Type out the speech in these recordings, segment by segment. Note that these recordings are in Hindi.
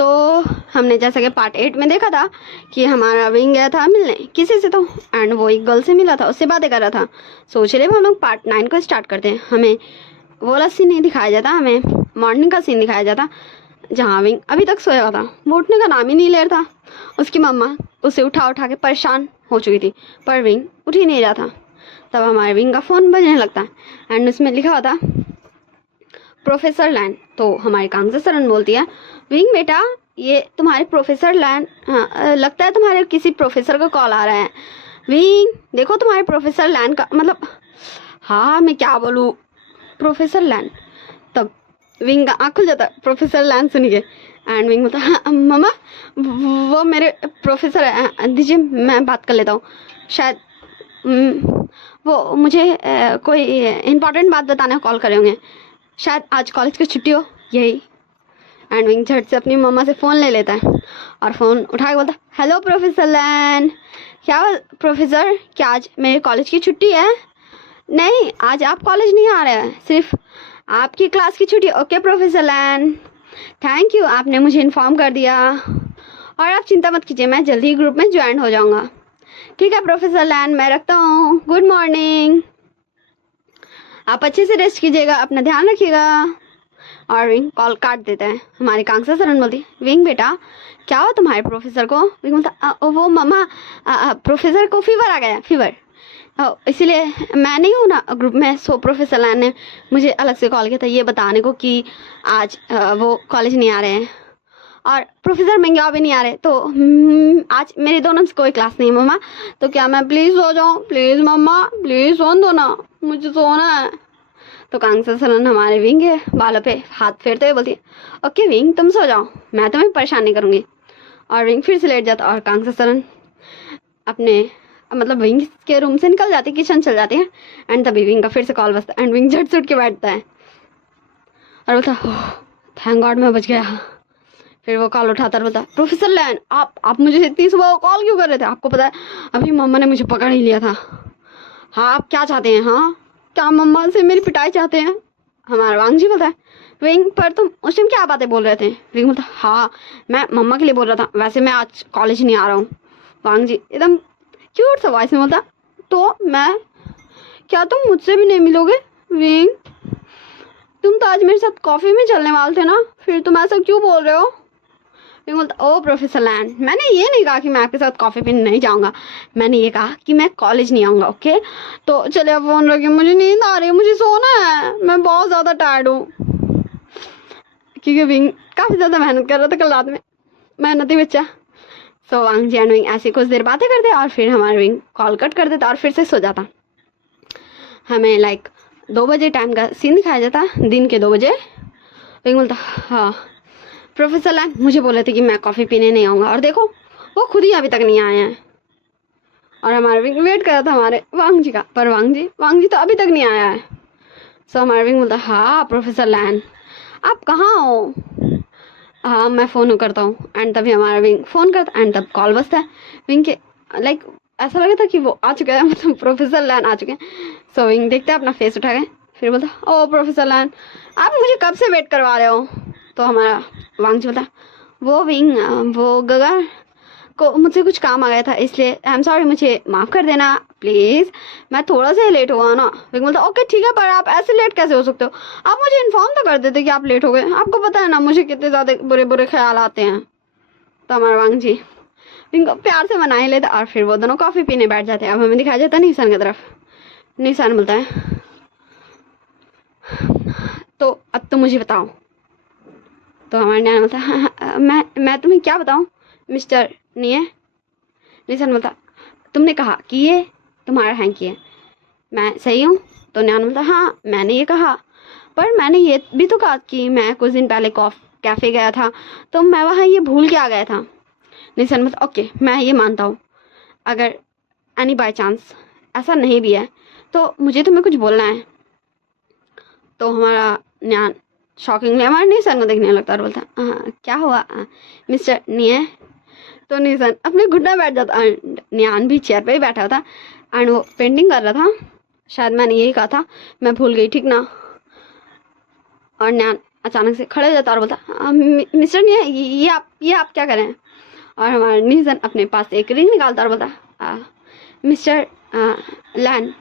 सो हमने जैसा कि पार्ट 8 में देखा था कि हमारा विंग गया था मिलने किसी से तो, एंड वो एक गर्ल से मिला था, उससे बातें कर रहा था। सो चलिए हम लोग पार्ट 9 को स्टार्ट करते हैं। हमें वो वाला सीन नहीं दिखाया जाता, हमें मॉर्निंग का सीन दिखाया जाता जहाँ विंग अभी तक सोया हुआ था, वो उठने का नाम ही नहीं ले रहा था। उसकी मम्मा उसे उठा के परेशान हो चुकी थी, पर विंग उठ ही नहीं रहा था। तब हमारे विंग का फ़ोन बजने लगता है एंड उसमें लिखा होता प्रोफेसर लैन। तो हमारी कांग्सा सरन बोलती है, विंग बेटा ये तुम्हारे प्रोफेसर लैन, हाँ लगता है तुम्हारे किसी प्रोफेसर का कॉल आ रहा है। विंग देखो तुम्हारे प्रोफेसर लैन का, मतलब हाँ मैं क्या बोलूँ, प्रोफेसर लैन। तब विंग का आँख खुल जाता है प्रोफेसर लैन सुन के, एंड विंग बोलता हाँ मम्मा वो मेरे प्रोफेसर है, दीजिए मैं बात कर लेता हूँ। शायद वो मुझे कोई इम्पोर्टेंट बात बताने कॉल करे होंगे, शायद आज कॉलेज की छुट्टी हो यही। एंड विंग झट से अपनी मम्मा से फ़ोन ले लेता है और फ़ोन उठा के बोलता हेलो प्रोफेसर लैन। क्या प्रोफेसर क्या आज मेरे कॉलेज की छुट्टी है? नहीं आज आप कॉलेज नहीं आ रहे हैं, सिर्फ आपकी क्लास की छुट्टी। Okay professor Lan, thank you आपने मुझे इन्फॉर्म कर दिया, और आप चिंता मत कीजिए मैं जल्दी ही ग्रुप में ज्वाइन हो जाऊँगा। ठीक है प्रोफेसर लैन मैं रखता हूँ, गुड मॉर्निंग, आप अच्छे से रेस्ट कीजिएगा, अपना ध्यान रखिएगा। और विंग कॉल काट देता है। हमारी कांग्सा सरन बोलती विंग बेटा क्या हो तुम्हारे प्रोफेसर को? विंग बोलता वो मम्मा प्रोफेसर को फीवर आ गया, फीवर, इसीलिए मैं नहीं हूँ ना ग्रुप में। सो प्रोफेसर लैन ने मुझे अलग से कॉल किया था ये बताने को कि आज वो कॉलेज नहीं आ रहे हैं और प्रोफेसर मंग्या भी नहीं आ रहे, तो आज मेरे दोनों से कोई क्लास नहीं है मम्मा, तो क्या मैं प्लीज़ सो जाऊँ? प्लीज़ मम्मा प्लीज़ सोन दो ना, मुझे सोना है। तो कांग्सा सरन हमारे विंग के बालों पे हाथ फेरते हुए बोलती है ओके विंग तुम सो जाओ, मैं तुम्हें परेशान नहीं करूँगी। और विंग फिर से लेट जाता और कांग्सा सरन अपने मतलब विंग के रूम से निकल जाती, किचन चल जाती है। एंड तभी विंग का फिर से कॉल बजता है एंड विंग झट से उठ के बैठता है और बोलता थैंक गॉड मैं बच गया। फिर वो कॉल उठाता और बोलता प्रोफेसर लैन आप मुझे इतनी सुबह कॉल क्यों कर रहे थे? आपको पता है अभी मम्मा ने मुझे पकड़ ही लिया था। हाँ आप क्या चाहते हैं? हाँ क्या मम्मा से मेरी पिटाई चाहते हैं? हमारा वांग जी बोलता है विंग पर तुम उस टाइम क्या बातें बोल रहे थे? विंग बोलता हाँ मैं मम्मा के लिए बोल रहा था, वैसे मैं आज कॉलेज नहीं आ रहा हूँ। वांग जी एकदम क्यूट सा वॉइस में बोलता तो मैं क्या तुम मुझसे भी नहीं मिलोगे? विंग तुम तो आज मेरे साथ कॉफ़ी में चलने वाले थे ना, फिर तुम ऐसा क्यों बोल रहे हो? विंग बोलता ओ प्रोफेसर लैन मैंने ये नहीं कहा कि मैं आपके साथ कॉफ़ी पीने नहीं जाऊँगा, मैंने ये कहा कि मैं कॉलेज नहीं आऊँगा। ओके तो चलिए अब फ़ोन रखिए, मुझे नींद आ रही है, मुझे सोना है, मैं बहुत ज़्यादा टायर्ड हूँ। क्योंकि विंग काफ़ी ज़्यादा मेहनत कर रहा था कल रात में, मेहनती बच्चा। सो वांग जी एंड विंग ऐसे कुछ देर बातें करते और फिर हमारे विंग कॉल कट कर देता और फिर से सो जाता। हमें लाइक 2 बजे टाइम का सीन दिखाया जाता, दिन के 2 बजे। विंग बोलता हाँ प्रोफेसर लैन मुझे बोले थे कि मैं कॉफ़ी पीने नहीं आऊँगा और देखो वो खुद ही अभी तक नहीं आए हैं। और हमारा विंग वेट कर रहा था हमारे वांग जी का, पर वांग जी तो अभी तक नहीं आया है। सो हमारा विंग बोलता हाँ प्रोफेसर लैन आप कहाँ हो? हाँ मैं फ़ोन करता हूँ। एंड तभी हमारा विंग फ़ोन करता एंड तब कॉल बजता है। विंग के लाइक ऐसा लगा था कि वो आ चुका है, मतलब प्रोफेसर लैन आ चुके हैं। सो विंग देखता है अपना फेस उठा के, फिर बोलता ओ प्रोफेसर लैन आप मुझे कब से वेट करवा रहे हो? तो हमारा वांग जी बोलता वो विंग वो गगर को मुझसे कुछ काम आ गया था इसलिए आई एम सॉरी, मुझे माफ़ कर देना प्लीज़, मैं थोड़ा सा लेट हुआ ना। विंग बोलता ओके ठीक है, पर आप ऐसे लेट कैसे हो सकते हो? आप मुझे इन्फॉर्म तो कर देते कि आप लेट हो गए, आपको पता है ना मुझे कितने ज़्यादा बुरे बुरे ख्याल आते हैं। तो हमारा वांग जी विंग को प्यार से मना ही लेता और फिर वो दोनों कॉफ़ी पीने बैठ जाते हैं। अब हमें दिखाया जाता है निशान की तरफ। निशान बोलता है तो अब तो मुझे बताओ। तो हमारे न्याय बोलता हाँ, मैं तुम्हें क्या बताऊँ मिस्टर निशान बोलता तुमने कहा कि ये तुम्हारा हैंकी है, मैं सही हूँ? तो न्यान बोलता हाँ मैंने ये कहा, पर मैंने ये भी तो कहा कि मैं कुछ दिन पहले कैफ़े गया था तो मैं वहाँ ये भूल के आ गया था। निशान बोलता ओके मैं ये मानता हूँ, अगर एनी बाय चांस ऐसा नहीं भी है तो मुझे तुम्हें कुछ बोलना है। तो हमारा न्यान शॉकिंगली हमारे निशान को देखने लगता और बोलता हाँ क्या हुआ मिस्टर निये? तो निशान अपने घुटने बैठ जाता एंड न्यान भी चेयर पे ही बैठा था एंड वो पेंटिंग कर रहा था। शायद मैंने यही कहा था, मैं भूल गई ठीक ना। और न्यान अचानक से खड़े हो जाता और बोलता, मिस्टर ये आप क्या कर रहे हैं? और हमारा नीसन अपने पास एक रिंग निकालता और बोलता, मिस्टर लैन,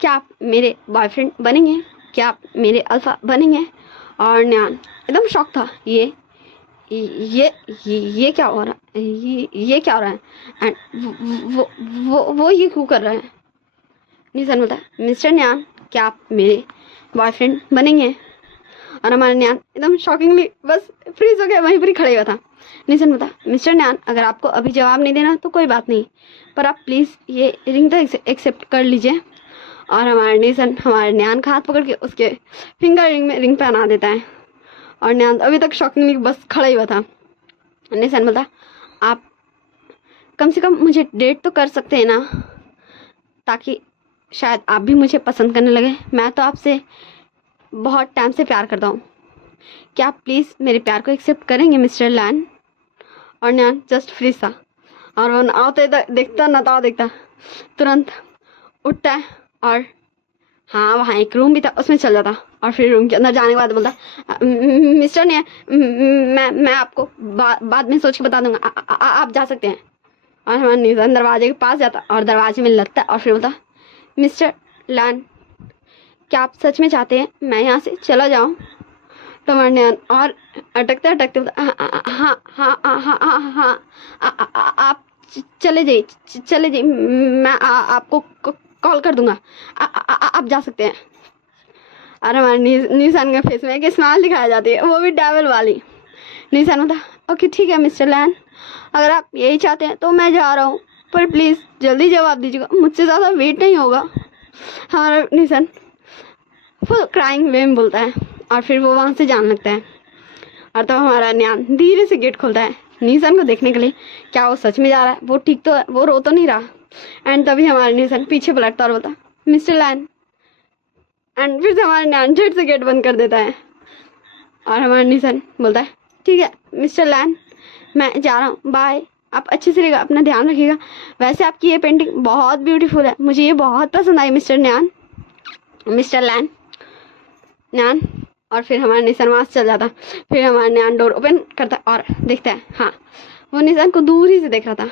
क्या आप मेरे बॉयफ्रेंड बनेंगे? क्या आप मेरे अल्फा बनेंगे? और न्यान एकदम शॉक था, ये क्या हो रहा है? ये क्या हो रहा है? एंड वो ये क्यों कर रहा है? निशान बोलता है, मिस्टर न्यान, क्या आप मेरे बॉयफ्रेंड बनेंगे? और हमारा न्यान एकदम शॉकिंगली बस फ्रीज हो गया, वहीं पर ही खड़े हुआ था। निशान बोलता, मिस्टर न्यान, अगर आपको अभी जवाब नहीं देना तो कोई बात नहीं, पर आप प्लीज़ ये रिंग तो एक्सेप्ट कर लीजिए। और हमारा निशान हमारे न्यान का हाथ पकड़ के उसके फिंगर रिंग में रिंग पहना देता है। और न्यान अभी तक शॉकिंगली बस खड़ा ही हुआ था। निशान बोलता, आप कम से कम मुझे डेट तो कर सकते हैं ना, ताकि शायद आप भी मुझे पसंद करने लगे। मैं तो आपसे बहुत टाइम से प्यार करता हूँ, क्या आप प्लीज़ मेरे प्यार को एक्सेप्ट करेंगे मिस्टर लैन? और न्यान जस्ट फ्रीज था, और वो नावते देखता नताव देखता तुरंत उठता है और हाँ वहाँ एक रूम भी था, उसमें चल जाता। और फिर रूम के अंदर जाने के बाद बोलता, मिस्टर ने मैं आपको बाद में सोच के बता दूंगा, आप जा सकते हैं। और हमारा निशान दरवाजे के पास जाता और दरवाजे में लगता और फिर बोलता, मिस्टर लैन, क्या आप सच में चाहते हैं मैं यहाँ से चला जाऊँ? तो हमारा न्यान और अटकते अटकते बोलता, हाँ हाँ हाँ हाँ हाँ हाँ आप चले जाइए, मैं आपको कॉल कर दूंगा, आप जा सकते हैं। और हमारे निशान के फेस में एक स्माइल दिखाई जाती है, वो भी डेविल वाली। निशान होता, ओके ठीक है मिस्टर लैन, अगर आप यही चाहते हैं तो मैं जा रहा हूँ, पर प्लीज़ जल्दी जवाब दीजिएगा, मुझसे ज़्यादा वेट नहीं होगा। हमारा निशान फुल क्राइंग वे में बोलता है और फिर वो वहाँ से जाने लगता है। और तो हमारा न्यान धीरे से गेट खोलता है निशान को देखने के लिए, क्या वो सच में जा रहा है, वो ठीक तो है, वो रो तो नहीं रहा। एंड तभी हमारा निशान पीछे पलटता और बोलता, मिस्टर लैन। एंड फिर से हमारा न्यान झट से गेट बंद कर देता है। और हमारा निशान बोलता है, ठीक है मिस्टर लैन, मैं जा रहा हूँ, बाय, आप अच्छे से रहेगा, अपना ध्यान रखिएगा। वैसे आपकी ये पेंटिंग बहुत ब्यूटीफुल है, मुझे ये बहुत पसंद आई मिस्टर लैन न्यान। और फिर हमारा निशान वहाँ से चल जाता। फिर हमारा न्यान डोर ओपन करता और देखता है, हाँ वो निशान को दूर ही से देख रहा था।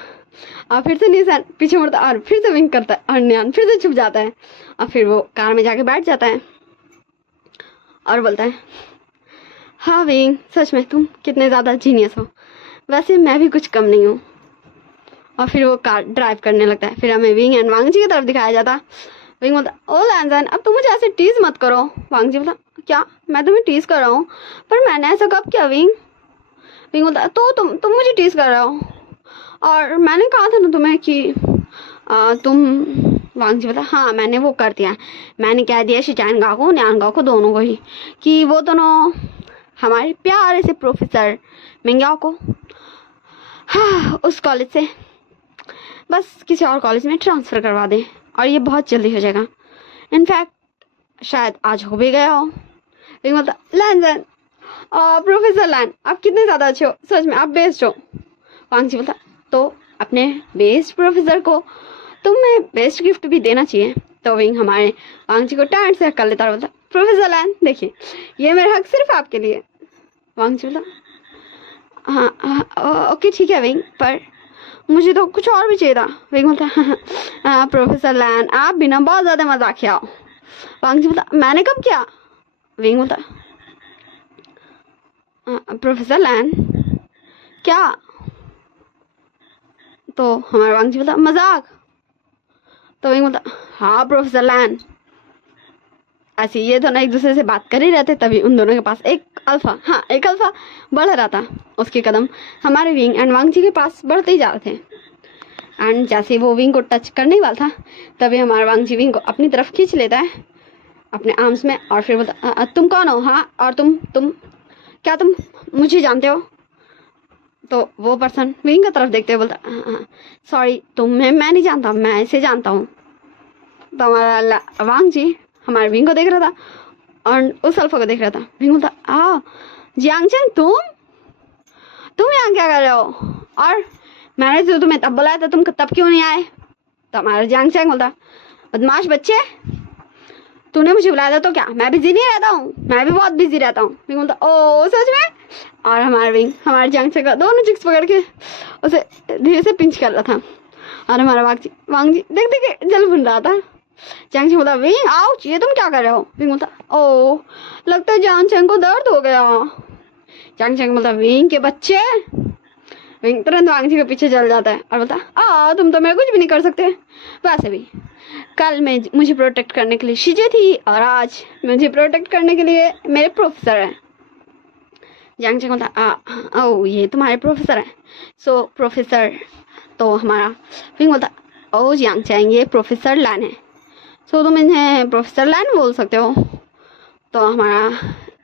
और फिर से निशान पीछे मुड़ता और फिर से विंक करता है और न्यान फिर से छुप जाता है। और फिर वो कार में जाके बैठ जाता है और बोलता है, हाँ विंग, सच में तुम कितने ज़्यादा जीनियस हो, वैसे मैं भी कुछ कम नहीं हूँ। और फिर वो कार ड्राइव करने लगता है। फिर हमें विंग एंड वांग जी की तरफ दिखाया जाता। विंग बोलता, ओ लैनजन, अब तुम मुझे ऐसे टीज मत करो। वांग जी बोलता, क्या मैं तुम्हें टीज कर रहा हूँ? पर मैंने ऐसा कब किया विंग? विंग बोलता, तो तुम मुझे टीज कर रहे हो, और मैंने कहा था ना तुम्हें कि तुम। वांग जी बोलता, हाँ मैंने वो कर दिया, मैंने कह दिया शिचानगा को न्यानगा को दोनों को ही कि वो दोनों हमारे प्यारे से प्रोफेसर मिंग्याओ को हाँ उस कॉलेज से बस किसी और कॉलेज में ट्रांसफ़र करवा दें, और ये बहुत जल्दी हो जाएगा। इनफैक्ट शायद आज हो भी गया हो। लेकिन मतलब लैनजन, प्रोफेसर लैन, आप कितने ज़्यादा अच्छे हो, सच में आप बेस्ट हो। वांग जी बोलता, तो अपने बेस्ट प्रोफेसर को तुम्हें बेस्ट गिफ्ट भी देना चाहिए। तो विंग हमारे वांग जी को टाइट से कर लेता और बोलता, प्रोफेसर लैन देखिए, ये मेरा हक सिर्फ आपके लिए। वांग जी बोलता, हाँ ओके ठीक है विंग, पर मुझे तो कुछ और भी चाहिए था। विंग बोलता, हाँ प्रोफेसर लैन, आप भी ना बहुत ज़्यादा मजाकिया हो। वांग जी बोलता, मैंने कब किया? विंग बोलता, प्रोफेसर लैन क्या? तो हमारा वांग जी बोलता, मजाक। तो विंग बोलता, हाँ प्रोफेसर लैन। ऐसे ये दोनों एक दूसरे से बात कर ही रहते, तभी उन दोनों के पास एक अल्फा बढ़ रहा था। उसके कदम हमारे विंग एंड वांग जी के पास बढ़ते ही जा रहे थे। एंड जैसे वो विंग को टच करने वाला था, तभी हमारा वांग जी विंग को अपनी तरफ खींच लेता है अपने आर्म्स में, और फिर बोलता, तुम कौन हो? हाँ, और तुम क्या तुम मुझे जानते हो? तो वो पर्सन विंग की तरफ देखते हुए बोलता, सॉरी तुम्हें मैं नहीं जानता, मैं इसे जानता हूँ। तो हमारा वांग जी हमारे विंग को देख रहा था और उस अल्फा को देख रहा था। विंग बोलता, जियांगचेंग, तुम यहाँ क्या कर रहे हो? और मैंने जो तुम्हें तब बुलाया था, तुम तब क्यों नहीं आए? तो हमारा जियांगचेंग बोलता, बदमाश बच्चे, तूने मुझे बुलाया था तो क्या मैं बिजी नहीं रहता हूँ? मैं भी बहुत बिजी रहता हूँ। विंग बोलता ओ सच में? और हमारा विंग हमारे जांगचे का दोनों चिक्स पकड़ के उसे धीरे से पिंच कर रहा था। और हमारा वांग जी देख देख जल भुन रहा था। जांगचे बोलता विंग आउच, ये तुम क्या कर रहे हो? विंग बोलता ओ लगता है जांगचेंग को दर्द हो गया। जांगचेंग बोलता विंग के बच्चे। विंग तुरंत वांग जी के पीछे चल जाता है और बोलता तुम तो मेरा कुछ भी नहीं कर सकते। वैसे भी कल मैं मुझे प्रोटेक्ट करने के लिए शीजे थी और आज मुझे प्रोटेक्ट करने के लिए मेरे प्रोफेसर हैं। जांगचेंग बोलता ओ ये तुम्हारे प्रोफेसर हैं? सो प्रोफेसर तो हमारा विंग बोलता ओ जांगचेंग ये प्रोफेसर लैन है, सो तुम इन्हें प्रोफेसर लैन बोल सकते हो। तो हमारा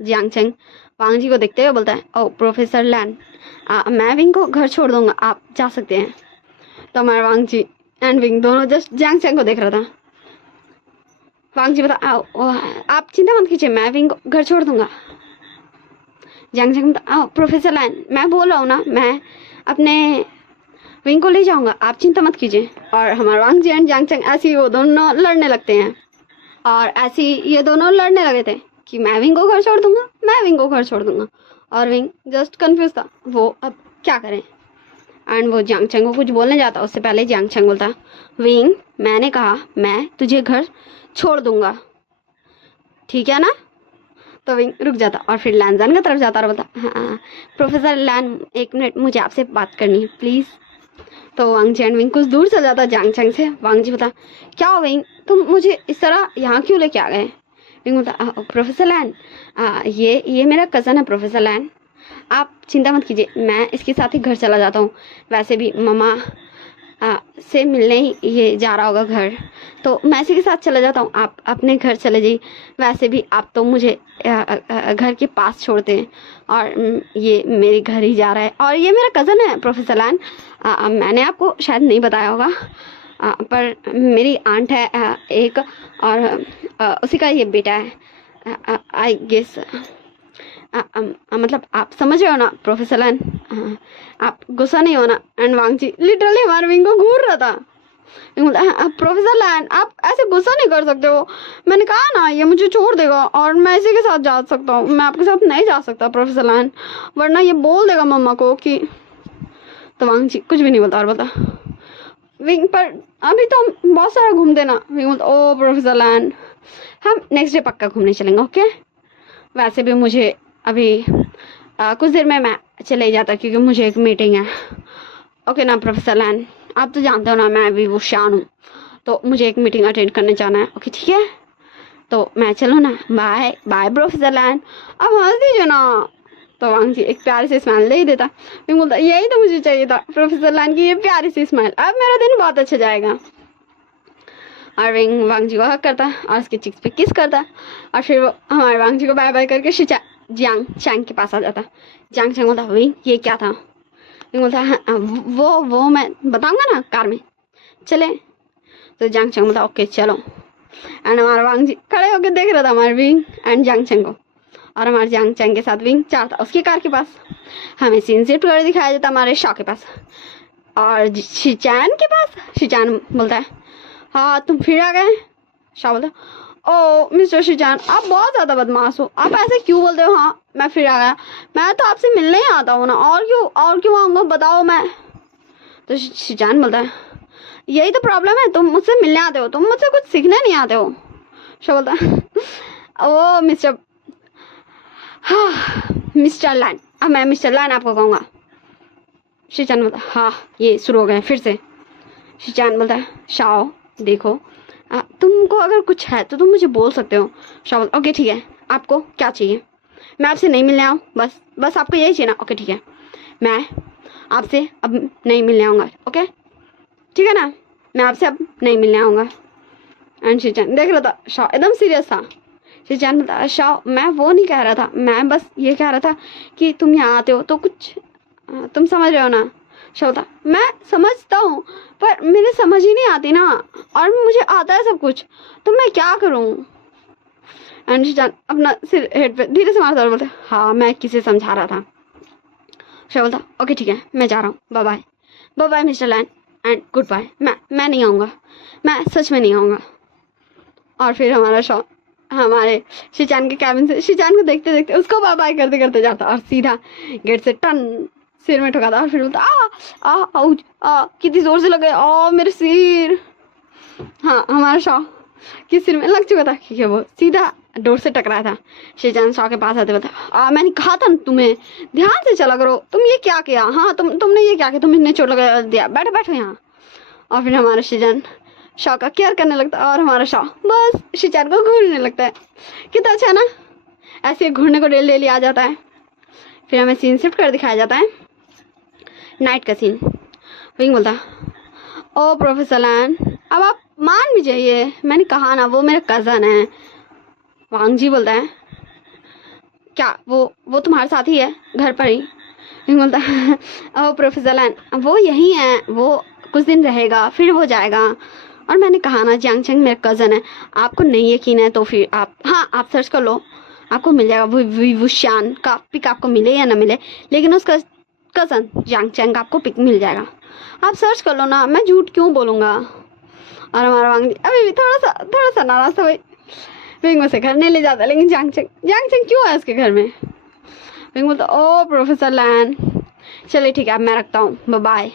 जांगचेंग वांग जी को देखते हुए बोलता है ओ प्रोफेसर लैन मैं विंग को घर छोड़ दूंगा, आप जा सकते हैं। तो हमारा वांग जी एंड विंग दोनों जस्ट जांगचेंग को देख रहा था। वांग जी बता आप चिंता मत कीजिए, मैं विंग को घर छोड़ दूंगा। जांगचेंग बता प्रोफेसर लैन मैं बोल रहा हूँ ना, मैं अपने विंग को ले जाऊंगा, आप चिंता मत कीजिए। और हमारा वांग जी एंड जांगचेंग ऐसे ही वो दोनों लड़ने लगते हैं। और ऐसे ही ये दोनों लड़ने लगे थे कि मैं विंग को घर छोड़ दूंगा, मैं विंग को घर छोड़ दूंगा। और विंग जस्ट कंफ्यूज था वो अब क्या करें। एंड वो जांगचेंग को कुछ बोलने जाता उससे पहले जांगचेंग बोलता विंग मैंने कहा मैं तुझे घर छोड़ दूंगा, ठीक है ना? तो विंग रुक जाता और फिर लैनजान की तरफ जाता और बोलता हाँ प्रोफेसर लैन एक मिनट मुझे आपसे बात करनी है प्लीज़। तो वांग जी एंड विंग कुछ दूर चल जाता जांगचेंग से। वांग जी बोलता क्या हो विंग तुम मुझे इस तरह यहाँ क्यों लेके आ गए? विंग बोलता प्रोफेसर लैन ये मेरा कज़न है प्रोफेसर लैन, आप चिंता मत कीजिए, मैं इसके साथ ही घर चला जाता हूँ। वैसे भी मम्मा से मिलने ही ये जा रहा होगा घर, तो मैं इसी के साथ चला जाता हूँ, आप अपने घर चले जाइए। वैसे भी आप तो मुझे घर के पास छोड़ते हैं और ये मेरे घर ही जा रहा है। और ये मेरा कज़न है प्रोफेसर लैन, मैंने आपको शायद नहीं बताया होगा पर मेरी आंट है एक और उसी का ये बेटा है आई गेस। मतलब आप समझ रहे हो ना प्रोफेसर लैन, आप गुस्सा नहीं होना। एंड वांग जी लिटरली हमारे विंग को घूर रहा था। प्रोफेसर लैन आप ऐसे गुस्सा नहीं कर सकते हो, मैंने कहा ना ये मुझे छोड़ देगा और मैं इसी के साथ जा सकता हूँ, मैं आपके साथ नहीं जा सकता प्रोफेसर लैन, वरना ये बोल देगा मम्मा को कि। तो वांग जी कुछ भी नहीं बोलता और बोलता विंग पर अभी तो हम बहुत सारा घूमते ना। विंग बोलता ओ प्रोफेसर लैन हम नेक्स्ट डे पक्का घूमने चलेंगे ओके? वैसे भी मुझे अभी कुछ देर में मैं चले ही जाता क्योंकि मुझे एक मीटिंग है ओके ना प्रोफेसर लैन? आप तो जानते हो ना मैं अभी वो शान हूँ, तो मुझे एक मीटिंग अटेंड करने जाना है ओके ठीक है? तो मैं चलूँ ना, बाय बाय प्रोफेसर लैन, अब हंस दीजिए ना। तो वांग जी एक प्यारी सी स्माइल दे ही देता। मैं बोलता यही तो मुझे चाहिए था प्रोफेसर लैन की ये प्यारी सी स्माइल, अब मेरा दिन बहुत अच्छा जाएगा। और विंग वांग जी को हक करता और उसके चिक्स पे किस करता और फिर वो हमारे वांग जी को बाय बाय करके जांगचेंग के पास आ जाता। जांगचेंग बोलता विंग ये क्या था? विंग बोलता हाँ, वो मैं बताऊंगा ना कार में, चले? तो जांगचेंग बोलता ओके चलो। एंड हमारा वांग जी खड़े होकर देख रहा था हमारे विंग एंड जांगचेंग को, और हमारे जांगचेंग के साथ विंग जाता उसकी कार के पास। हमें सीन शिफ्ट कर दिखाया जाता हमारे शॉ के पास और शिचान के पास। शिचान बोलता है हाँ तुम फिर आ गए? शॉ बोलता ओ मिस्टर शिचान आप बहुत ज़्यादा बदमाश हो, आप ऐसे क्यों बोलते हो? हाँ मैं फिर आ गया, मैं तो आपसे मिलने ही आता हूँ ना, और क्यों आऊँगा बताओ मैं। तो शिचान बोलता है यही तो प्रॉब्लम है, तुम मुझसे मिलने आते हो, तुम मुझसे कुछ सीखने नहीं आते हो। शो बोलता है ओ मिस्टर लैन, अब मैं मिस्टर लैन आपको कहूँगा। शिचान बोलता हाँ ये शुरू हो गए फिर से। शिचान बोलता है शाओ देखो तुमको अगर कुछ है तो तुम मुझे बोल सकते हो। शाओ बोलता ओके ठीक है, आपको क्या चाहिए? मैं आपसे नहीं मिलने आऊँ, बस आपको यही चाहिए ना? ओके ठीक है, मैं आपसे अब नहीं मिलने आऊँगा ओके ठीक है ना, मैं आपसे अब नहीं मिलने आऊँगा। एंड शिचान देख रहा था शाओ एकदम सीरियस था। शिचान बोलता शाओ मैं वो नहीं कह रहा था, मैं बस ये कह रहा था कि तुम यहाँ आते हो तो कुछ तुम समझ रहे हो ना? शाओ बोलता मैं समझता हूँ पर मेरे समझ ही नहीं आती ना, और मुझे आता है सब कुछ, तो मैं क्या करूँ? एंड शिचान अपना सिर हेड पे धीरे से मारता और बोलता हाँ मैं किसे समझा रहा था। शाओ बोलता ओके ठीक है मैं जा रहा हूँ, bye bye, bye bye mister Lan and good bye, मैं नहीं आऊँगा, मैं सच में नहीं आऊँगा। और फिर हमारा शॉ हमारे शिचान के कैबिन से शिचान को देखते देखते उसको बाय बाय करते करते जाता और सीधा गेट से टन सिर में ठुकाता और फिर बोलता आ आ आउच आ कितनी जोर से लगे आ मेरे सिर। हाँ, हमारा शॉ के सिर में लग चुका था क्योंकि वो सीधा डोर से टकराया था। शिचान शॉ के पास आते बता मैंने कहा था तुम्हें ध्यान से चला करो, तुम ये क्या किया। हाँ तुमने ये क्या किया, तुम इतने चोट लगा दिया, बैठो बैठो यहाँ। और फिर हमारा शिचान शॉ का केयर करने लगता है और हमारा शॉ बस शिचान को घूरने लगता है। कितना अच्छा ना, ऐसे घूरने को डेली आ जाता है। फिर हमें सीन शिफ्ट कर दिखाया जाता है, नाइट का सीन। विंग बोलता ओ प्रोफेसर लैन अब आप मान भी जाइए, मैंने कहा ना वो मेरा कज़न है। वांग जी बोलता है क्या वो तुम्हारे साथ ही है घर पर ही। विंग बोलता है ओ प्रोफेसर लैन वो यहीं है, वो कुछ दिन रहेगा फिर वो जाएगा। और मैंने कहा ना जियांग चेंग मेरा कज़न है, आपको नहीं यकीन है तो फिर आप सर्च कर लो, आपको मिल जाएगा। वो शान का पिक आपको मिले या ना मिले, लेकिन उसका कज़न जियांग चेंग का आपको पिक मिल जाएगा। आप सर्च कर लो ना, मैं झूठ क्यों बोलूँगा। और हमारा वांग जी अभी भी थोड़ा सा नाराज था भाई। विंग उसे घर नहीं ले जाता, लेकिन जियांग चेंग क्यों है उसके घर में। विंग बोलता ओ प्रोफेसर लैन चलिए ठीक है अब मैं रखता हूँ, बाय।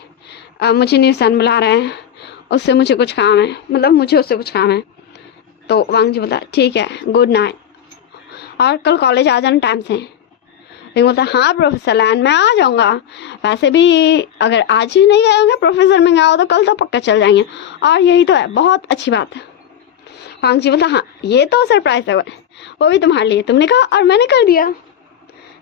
मुझे न्यूसन बुला रहे हैं, उससे मुझे कुछ काम है, मतलब मुझे उससे कुछ काम है। तो वांग जी बोलता ठीक है गुड नाइट और कल कॉलेज आ जाना टाइम से। विंग बोलता हाँ प्रोफेसर लैन मैं आ जाऊँगा, वैसे भी अगर आज ही नहीं गए होंगे प्रोफेसर में गया हो तो कल तो पक्का चल जाएंगे, और यही तो है बहुत अच्छी बात है। वांग जी बोलता हाँ ये तो सरप्राइज है, वो भी तुम्हारे लिए, तुमने कहा और मैंने कर दिया।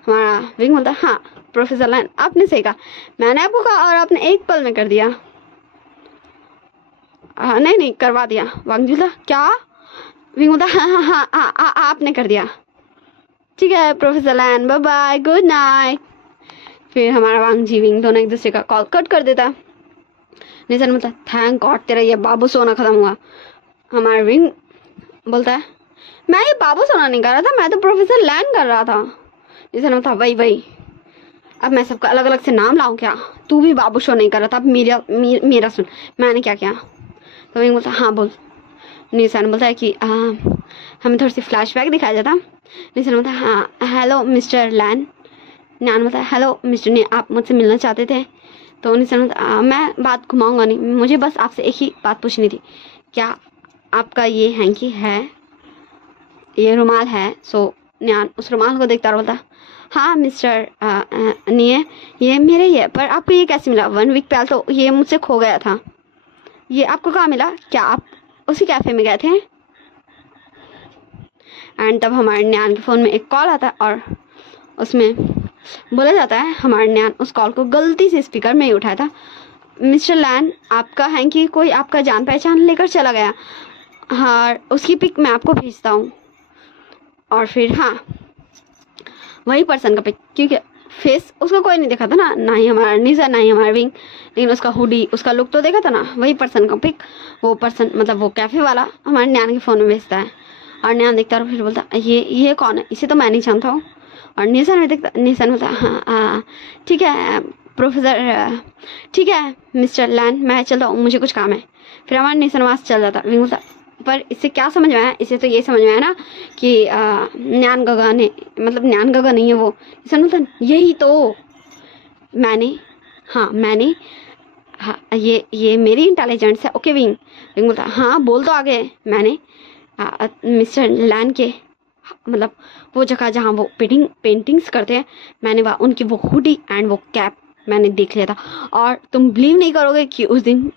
हमारा विंग बोलता हाँ प्रोफेसर लैन आपने सही कहा, मैंने आपको कहा और आपने एक पल में कर दिया। नहीं करवा दिया। वांग जी बोलता क्या। विंग बोलता हाँ आपने कर दिया, ठीक है प्रोफेसर लैन बाय बाय गुड नाइट। फिर हमारा वांग जी विंग दोनों एक दूसरे का कॉल कट कर देता। निशन बोलता थैंक गॉड तेरा ये बाबू सोना खत्म हुआ। हमारा विंग बोलता है मैं ये बाबू सोना नहीं कर रहा था, मैं तो प्रोफेसर लैन कर रहा था। निशन बोलता वही अब मैं सबका अलग अलग से नाम लाऊं क्या, तू भी बाबू शो नहीं कर रहा था, अब मेरा सुन मैंने क्या किया। तो विंग बोलता हाँ बोल। निशान बोलता है कि हमें थोड़ी सी फ्लैशबैक दिखाया जाता। निशान बोलता है हाँ हेलो मिस्टर लैन। न्यान बोलता है हेलो मिस्टर ने आप मुझसे मिलना चाहते थे। तो निशान बोलता मैं बात घुमाऊंगा नहीं, मुझे बस आपसे एक ही बात पूछनी थी, क्या आपका ये हैंकी है, ये रुमाल है। सो न्यान उस रुमाल को देखता और बोलता हाँ मिस्टर निये ये मेरे ही है, पर आपको ये कैसे मिला, 1 वीक पहले तो ये मुझसे खो गया था, ये आपको कहाँ मिला, क्या आप उसी कैफ़े में गए थे। एंड तब हमारे न्यान के फ़ोन में एक कॉल आता है और उसमें बोला जाता है हमारे न्यान उस कॉल को गलती से स्पीकर में ही उठाया था। मिस्टर लैन आपका हैंकी कोई आपका जान पहचान लेकर चला गया, हाँ उसकी पिक मैं आपको भेजता हूँ। और फिर हाँ वही पर्सन का पिक, क्योंकि फेस उसका कोई नहीं देखा था ना ही हमारा निशा ना ही हमारा विंग, लेकिन उसका हुडी उसका लुक तो देखा था ना, वही पर्सन का पिक वो पर्सन मतलब वो कैफ़े वाला हमारे न्यान के फ़ोन में भेजता है। और न्यान देखता है और फिर बोलता ये कौन है, इसे तो मैं नहीं जानता हूँ। और निशान में देखता, निशान बोलता हाँ ठीक है प्रोफेसर, ठीक है मिस्टर लैन मैं चलता हूँ मुझे कुछ काम है। फिर हमारा निशान वहाँ से चल जाता। विंग बोलता पर इससे क्या समझ में आया, इसे तो ये समझ में आया ना कि न्यान गगा ने मतलब न्यान गगा नहीं है वो। निशान बोलता यही तो मैंने हाँ ये मेरी इंटेलिजेंस है ओके विंग। विंग बोलता हाँ बोल तो आगे। मैंने मिस्टर लैन के मतलब वो जगह जहाँ वो पेंटिंग्स करते हैं, मैंने वहाँ उनकी वो हुडी एंड वो कैप मैंने देख लिया था। और तुम बिलीव नहीं करोगे कि उस दिन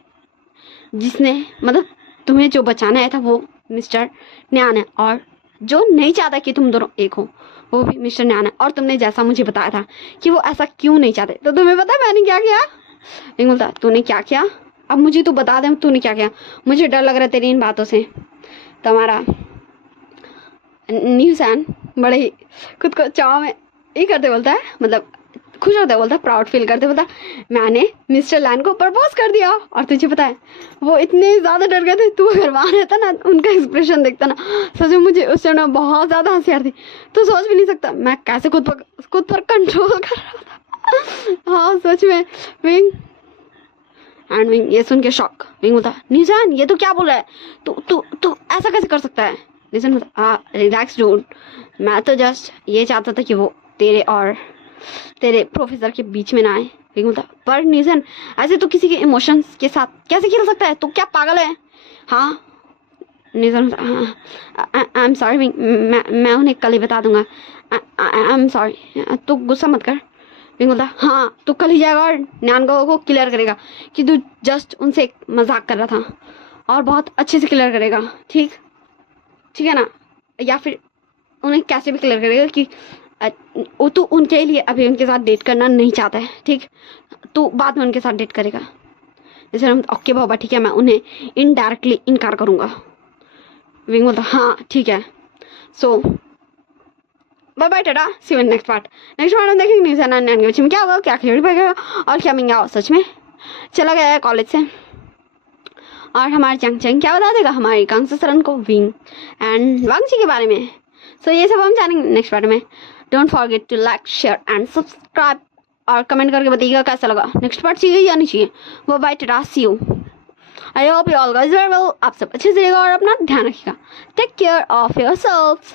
जिसने मतलब तुम्हें जो बचाना आया था वो मिस्टर न्यान है, और जो नहीं चाहता कि तुम दोनों एक हो वो भी मिस्टर न्यान है। और तुमने जैसा मुझे बताया था कि वो ऐसा क्यों नहीं चाहते, तो तुम्हें पता है मैंने क्या किया। नहीं बोलता तूने क्या किया, अब मुझे तो बता दे तूने क्या किया, मुझे डर लग रहा है तेरी इन बातों से। तो हमारा न्यूज़ैन बड़े ही खुद को चाव में ये करते बोलता है, मतलब खुश होता है, बोलता है प्राउड फील करते बोलता मैंने मिस्टर लैन को प्रपोज कर दिया। और तुझे पता है वो इतने ज़्यादा डर गए थे, तू अगर वहाँ रहता ना उनका एक्सप्रेशन देखता ना, सच में मुझे उस समय बहुत ज़्यादा हंसी आ रही थी। तो सोच भी नहीं सकता मैं कैसे खुद पर कंट्रोल कर रहा था। हाँ सच में विंग ये सुन के शॉक। विंग बोलता न्यूज़ैन ये तो क्या बोल रहा है, तू ऐसा कैसे कर सकता है। निशन रिलैक्स डूड, मैं तो जस्ट ये चाहता था कि वो तेरे और तेरे प्रोफेसर के बीच में ना आए। विंग बोलता पर निशन ऐसे तो किसी के इमोशंस के साथ कैसे खेल सकता है, तू क्या पागल है? हाँ Neesham I am sorry wing, मैं उन्हें कल ही बता दूंगा। आई एम सॉरी, तू गुस्सा मत कर। विंग बोलता हाँ तू कल ही जाएगा और न्यानगो को क्लियर करेगा कि तू जस्ट उनसे एक मजाक कर रहा था, और बहुत अच्छे से क्लियर करेगा, ठीक है ना? या फिर उन्हें कैसे भी क्लियर करेगा कि तू उनके लिए अभी उनके साथ डेट करना नहीं चाहता है, ठीक? तू बाद में उनके साथ डेट करेगा। जैसे हम ओके बाबा ठीक है, मैं उन्हें इनडायरेक्टली इनकार करूँगा। विंग बोलता हाँ ठीक है। सो बाय बाय टाटा, see you in next part में देखेंगे निशन एंड न्यान के बीच में क्या होगा, क्या खिचड़ी पड़ेगा और क्या मिंगा सच में चला गया है कॉलेज से, और हमारे चंग चंग क्या बता देगा हमारी कांगसरन को विंग एंड वांगची के बारे में। सो ये सब हम जानेंगे नेक्स्ट पार्ट में। Don't forget to like share and subscribe, और कमेंट करके बताइएगा कैसा लगा, नेक्स्ट पार्ट चाहिए या नहीं चाहिए। वो बाय टाटा, see you. I hope you all guys very well, आप सब अच्छे से रहेगा और अपना ध्यान रखिएगा। Take care of yourselves.